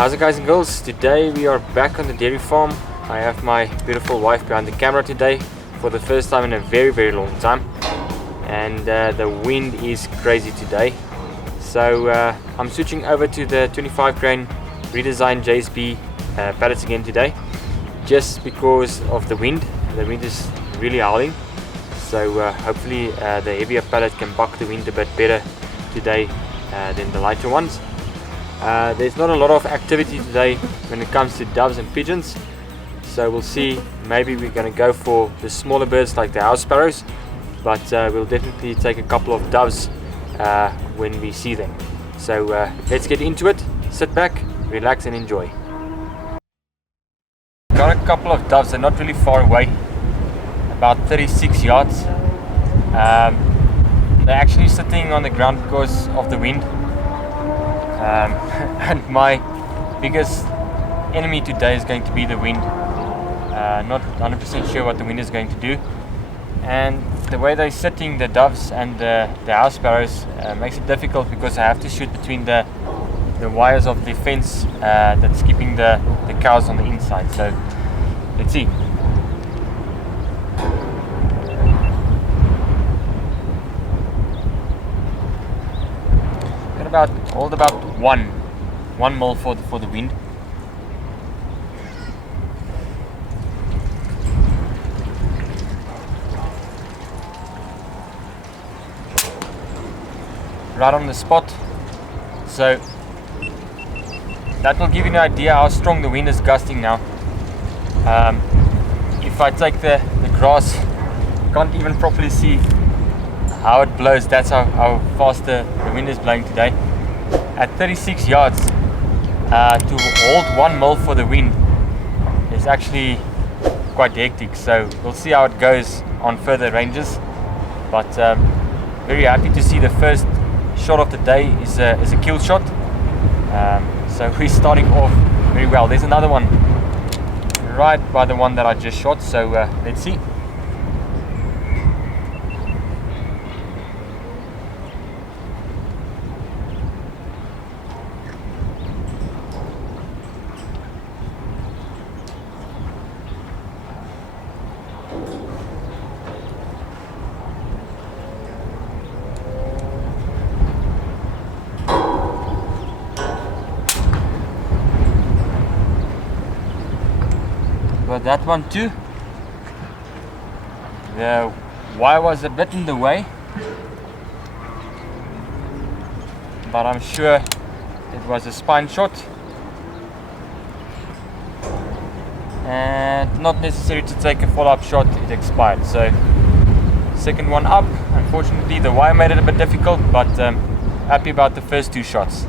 How's it guys and girls? Today we are back on the dairy farm. I have my beautiful wife behind the camera today for the first time in a very long time, and the wind is crazy today. So I'm switching over to the 25 grain redesigned JSB pallets again today, just because of the wind. The wind is really howling, so hopefully the heavier pallet can buck the wind a bit better today than the lighter ones. There's not a lot of activity today when it comes to doves and pigeons, so we'll see. Maybe we're going to go for the smaller birds like the house sparrows, but we'll definitely take a couple of doves when we see them. So let's get into it. Sit back, relax and enjoy. Got a couple of doves. They're not really far away, about 36 yards. They're actually sitting on the ground because of the wind. And my biggest enemy today is going to be the wind. Not 100% sure what the wind is going to do, and the way they're sitting, the doves and the house sparrows, makes it difficult because I have to shoot between the wires of the fence that's keeping the cows on the inside. So let's see. Hold about one mil for the wind. Right on the spot. So that will give you an idea how strong the wind is gusting now. If I take the grass, you can't even properly see how it blows. That's how fast the wind is blowing today. At 36 yards, to hold 1 mil for the wind is actually quite hectic. So we'll see how it goes on further ranges. But very happy to see the first shot of the day is a kill shot. So we're starting off very well. There's another one right by the one that I just shot. So let's see. But that one too, the wire was a bit in the way, but I'm sure it was a spine shot and not necessary to take a follow-up shot. It expired. So second one up. Unfortunately the wire made it a bit difficult, but happy about the first two shots.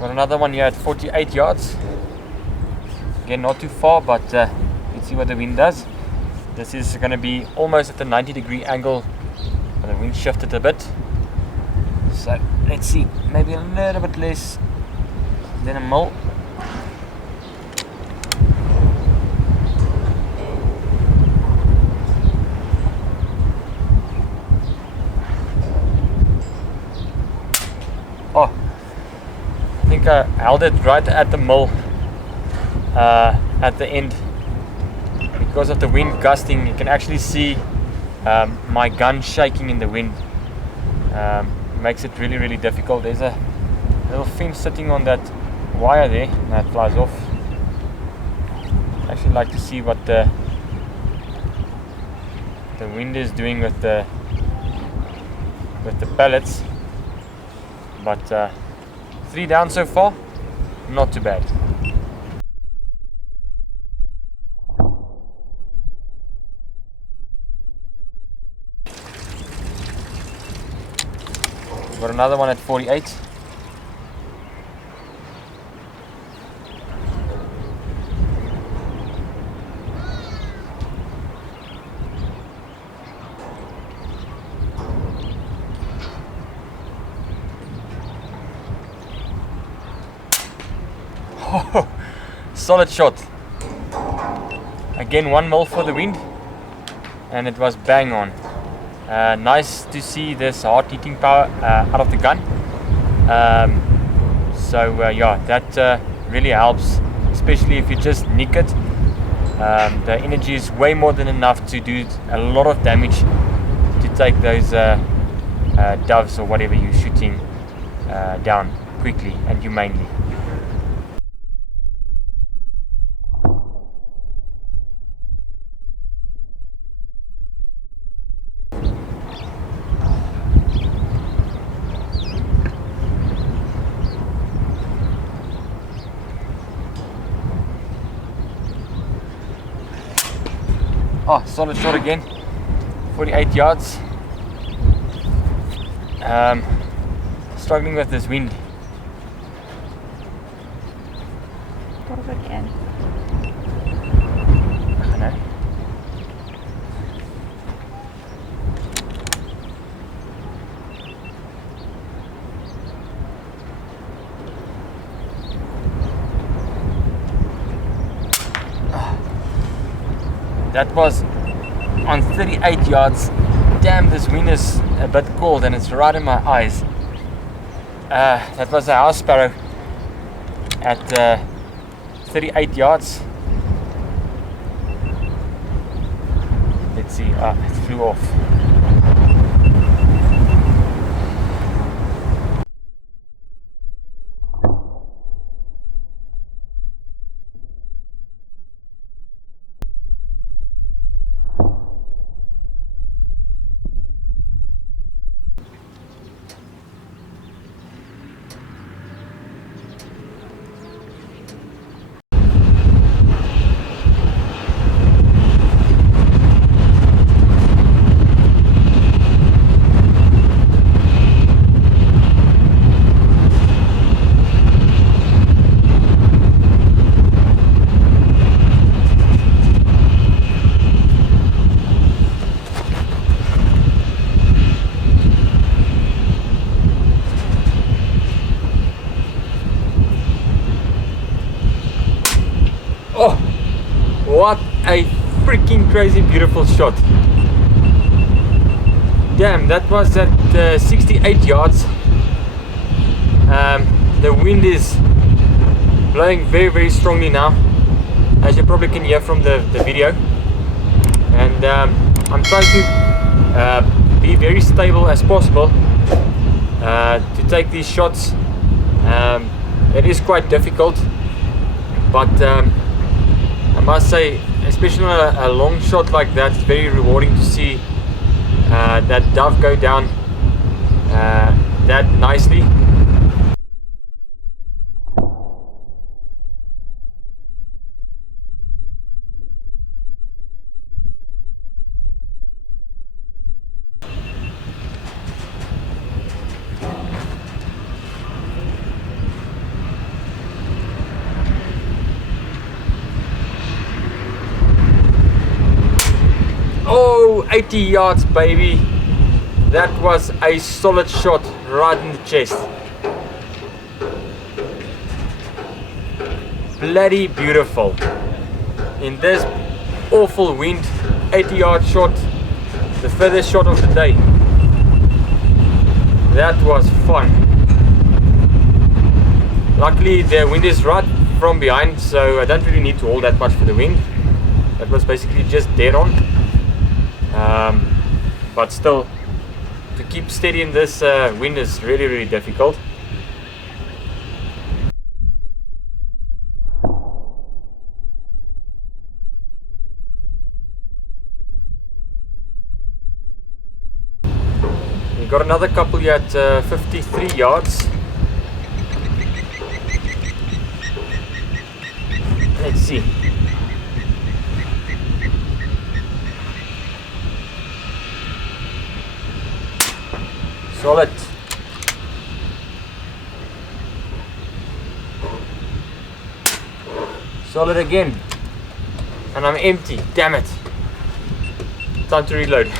Got another one here at 48 yards. Again, not too far, but let's see what the wind does. This is going to be almost at the 90-degree angle, and the wind shifted a bit. So let's see, maybe a little bit less than a mil. Oh, I think I held it right at the mill at the end. Because of the wind gusting, you can actually see my gun shaking in the wind. Makes it really difficult. There's a little fence sitting on that wire there, and that flies off. I actually like to see what the wind is doing with the pellets. But 3 down so far, not too bad. Got another one at 48. solid shot. Again, 1 mil for the wind, and it was bang on. Nice to see this hard hitting power out of the gun. Yeah, that really helps, especially if you just nick it. The energy is way more than enough to do a lot of damage to take those doves or whatever you're shooting down quickly and humanely. Oh, solid shot again, 48 yards. Struggling with this wind. Go again. I know. That was on 38 yards. Damn, this wind is a bit cold and it's right in my eyes. That was a house sparrow at 38 yards. Let's see, it flew off. Oh, what a freaking crazy beautiful shot. Damn, that was at 68 yards. The wind is blowing very, very strongly now, as you probably can hear from the video. And I'm trying to be very stable as possible to take these shots. It is quite difficult, but I must say, especially on a long shot like that, it's very rewarding to see that dove go down that nicely. Oh, 80 yards, baby. That was a solid shot right in the chest. Bloody beautiful. In this awful wind, 80-yard shot, the furthest shot of the day. That was fun. Luckily the wind is right from behind, so I don't really need to hold that much for the wind. That was basically just dead on. But still, to keep steady in this wind is really, really difficult. We got another couple here at 53 yards. Let's see. Solid. Solid again. And I'm empty. Damn it. Time to reload.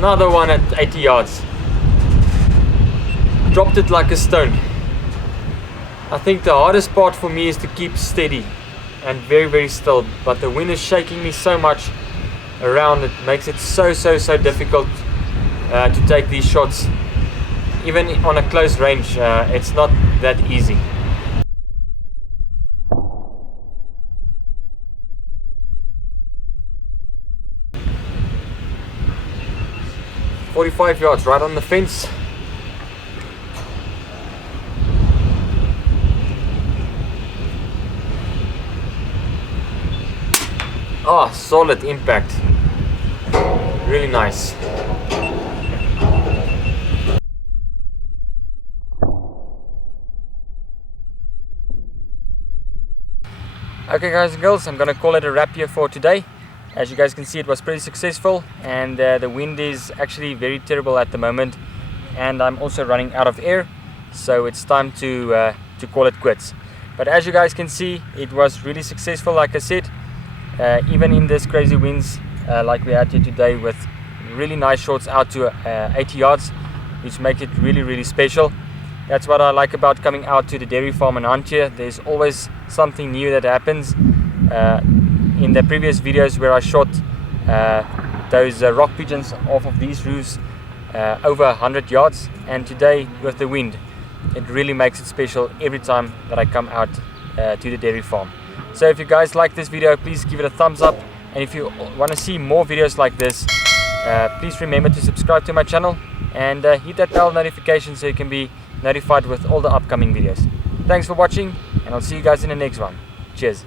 Another one at 80 yards. Dropped it like a stone. I think the hardest part for me is to keep steady and very still, but the wind is shaking me so much around, it makes it so difficult to take these shots. Even on a close range, it's not that easy. "45 yards, right on the fence." Oh, solid impact. Really nice. Okay guys and girls, I'm gonna call it a wrap here for today. As you guys can see, it was pretty successful, and the wind is actually very terrible at the moment, and I'm also running out of air, so it's time to call it quits. But as you guys can see, it was really successful, like I said. Even in this crazy winds like we had here today, with really nice shots out to 80 yards, which make it really special. That's what I like about coming out to the dairy farm and hunt here. There's always something new that happens. In the previous videos where I shot those rock pigeons off of these roofs over 100 yards, and today with the wind, it really makes it special every time that I come out to the dairy farm. So if you guys like this video, please give it a thumbs up, and if you want to see more videos like this, please remember to subscribe to my channel and hit that bell notification so you can be notified with all the upcoming videos. Thanks for watching, and I'll see you guys in the next one. Cheers.